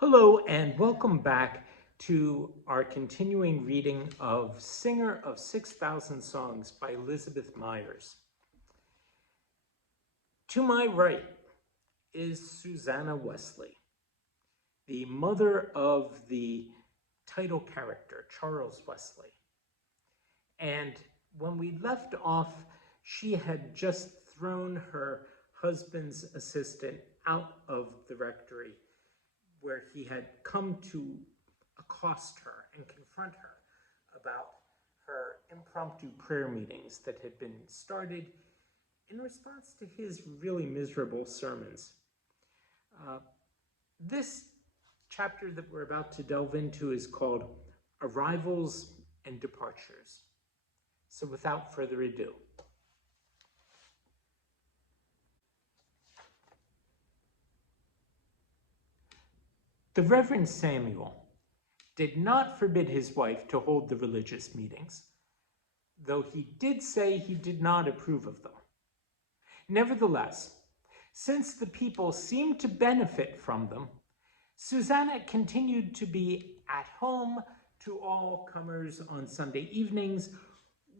Hello and welcome back to our continuing reading of Singer of 6,000 Songs by Elizabeth Myers. To my right is Susanna Wesley, the mother of the title character, Charles Wesley. And when we left off, she had just thrown her husband's assistant out of the rectory where he had come to accost her and confront her about her impromptu prayer meetings that had been started in response to his really miserable sermons. This chapter that we're about to delve into is called Arrivals and Departures. So without further ado, the Reverend Samuel did not forbid his wife to hold the religious meetings, though he did say he did not approve of them. Nevertheless, since the people seemed to benefit from them, Susanna continued to be at home to all comers on Sunday evenings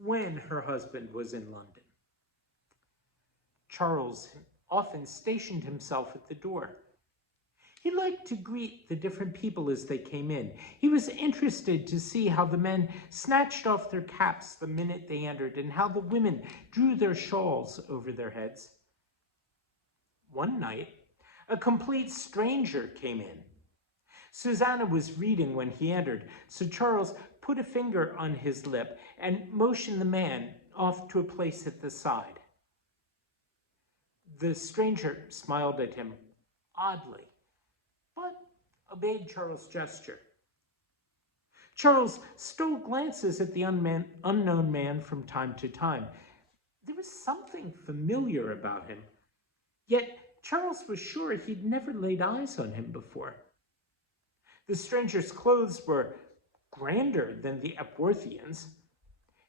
when her husband was in London. Charles often stationed himself at the door. He liked to greet the different people as they came in. He was interested to see how the men snatched off their caps the minute they entered and how the women drew their shawls over their heads. One night, a complete stranger came in. Susanna was reading when he entered, so Charles put a finger on his lip and motioned the man off to a place at the side. The stranger smiled at him oddly, but obeyed Charles' gesture. Charles stole glances at the unknown man from time to time. There was something familiar about him, yet Charles was sure he'd never laid eyes on him before. The stranger's clothes were grander than the Epworthians.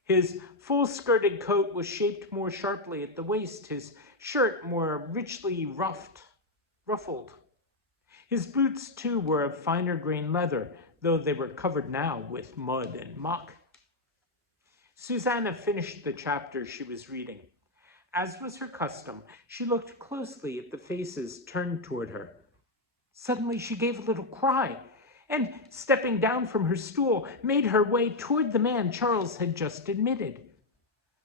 His full-skirted coat was shaped more sharply at the waist, his shirt more richly ruffled. His boots, too, were of finer grain leather, though they were covered now with mud and muck. Susanna finished the chapter she was reading. As was her custom, she looked closely at the faces turned toward her. Suddenly she gave a little cry, and, stepping down from her stool, made her way toward the man Charles had just admitted.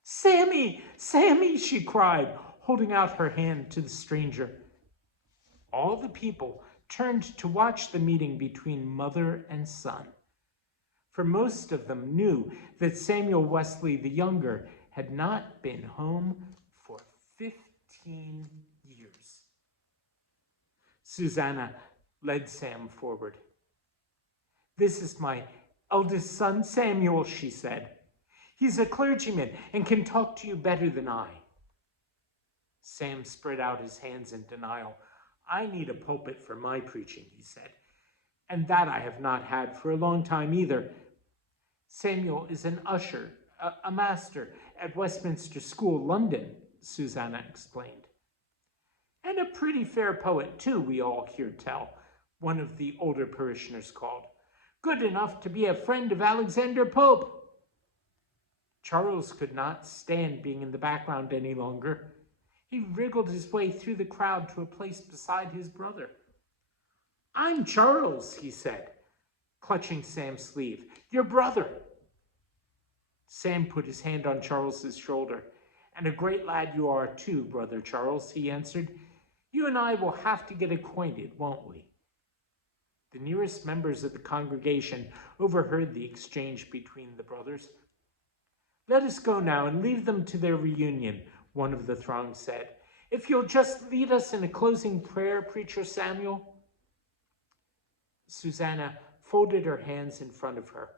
"Sammy! Sammy!" she cried, holding out her hand to the stranger. All the people turned to watch the meeting between mother and son, for most of them knew that Samuel Wesley the younger had not been home for 15 years. Susanna led Sam forward. "This is my eldest son, Samuel," she said. "He's a clergyman and can talk to you better than I." Sam spread out his hands in denial. "I need a pulpit for my preaching," he said, "and that I have not had for a long time either. Samuel is an usher, a master at Westminster School, London," Susanna explained. "And a pretty fair poet, too, we all hear tell," one of the older parishioners called. "Good enough to be a friend of Alexander Pope." Charles could not stand being in the background any longer. He wriggled his way through the crowd to a place beside his brother. "I'm Charles," he said, clutching Sam's sleeve. "Your brother." Sam put his hand on Charles's shoulder. "And a great lad you are too, Brother Charles," he answered. "You and I will have to get acquainted, won't we?" The nearest members of the congregation overheard the exchange between the brothers. "Let us go now and leave them to their reunion," one of the throng said. "If you'll just lead us in a closing prayer, Preacher Samuel." Susanna folded her hands in front of her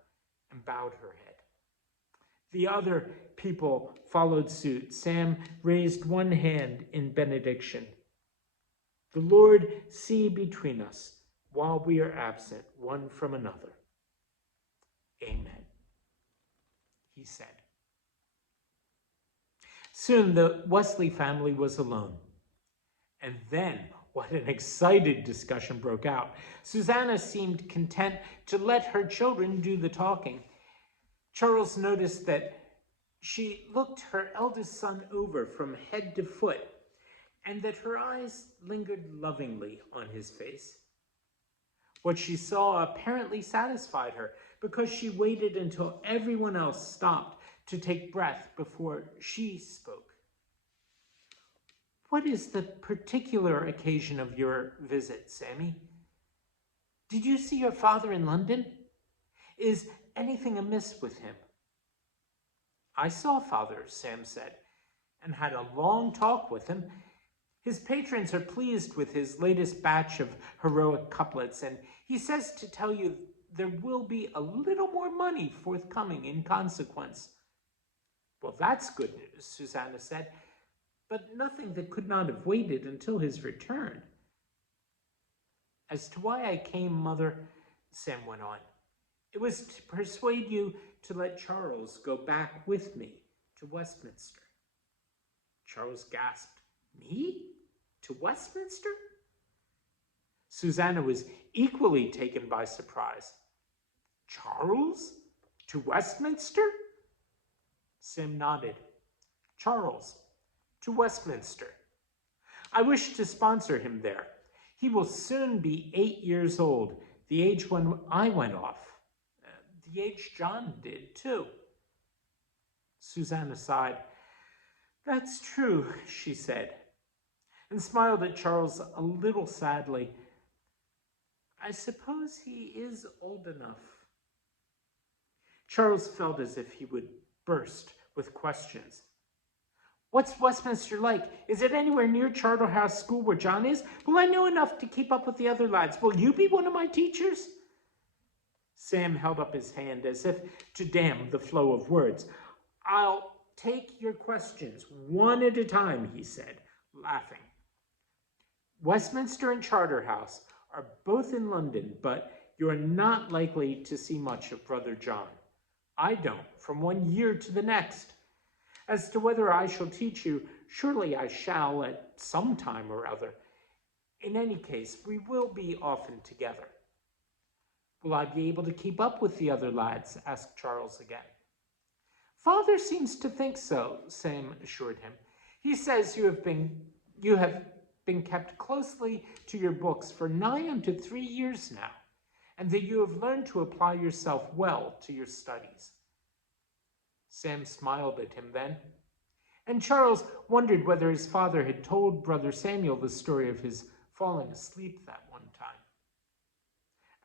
and bowed her head. The other people followed suit. Sam raised one hand in benediction. "The Lord see between us while we are absent one from another. Amen," he said. Soon the Wesley family was alone. And then What an excited discussion broke out. Susanna seemed content to let her children do the talking. Charles noticed that she looked her eldest son over from head to foot, and that her eyes lingered lovingly on his face. What she saw apparently satisfied her, because she waited until everyone else stopped to take breath before she spoke. What is the particular occasion of your visit, Sammy? Did you see your father in London? Is anything amiss with him? I saw father, Sam said, and had a long talk with him. His patrons are pleased with his latest batch of heroic couplets, and he says to tell you there will be a little more money forthcoming in consequence. Well, that's good news, Susanna said, but nothing that could not have waited until his return. As to why I came, Mother, Sam went on, it was to persuade you to let Charles go back with me to Westminster. Charles gasped. Me? To Westminster? Susanna was equally taken by surprise. Charles? To Westminster? Sam nodded. Charles, to Westminster. I wish to sponsor him there. He will soon be 8 years old, the age when I went off. The age John did, too. Susanna sighed. That's true, she said, and smiled at Charles a little sadly. I suppose he is old enough. Charles felt as if he would burst with questions. What's Westminster like? Is it anywhere near Charterhouse School where John is? Will I know enough to keep up with the other lads? Will you be one of my teachers? Sam held up his hand as if to dam the flow of words. I'll take your questions one at a time, he said, laughing. Westminster and Charterhouse are both in London, but you are not likely to see much of Brother John. I don't, from 1 year to the next. As to whether I shall teach you, surely I shall at some time or other. In any case, we will be often together. Will I be able to keep up with the other lads? Asked Charles again. Father seems to think so, Sam assured him. He says you have been kept closely to your books for nigh unto 3 years now, and that you have learned to apply yourself well to your studies. Sam smiled at him then, and Charles wondered whether his father had told Brother Samuel the story of his falling asleep that one time.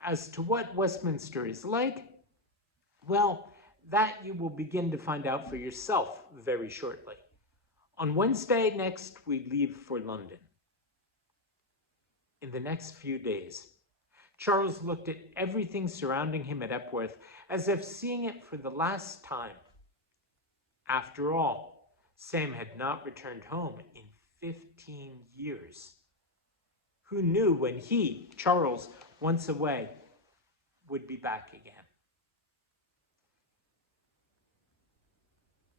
As to what Westminster is like, well, that you will begin to find out for yourself very shortly. On Wednesday next, we leave for London. In the next few days, Charles looked at everything surrounding him at Epworth as if seeing it for the last time. After all, Sam had not returned home in 15 years. Who knew when he, Charles, once away, would be back again?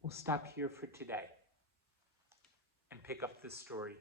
We'll stop here for today and pick up this story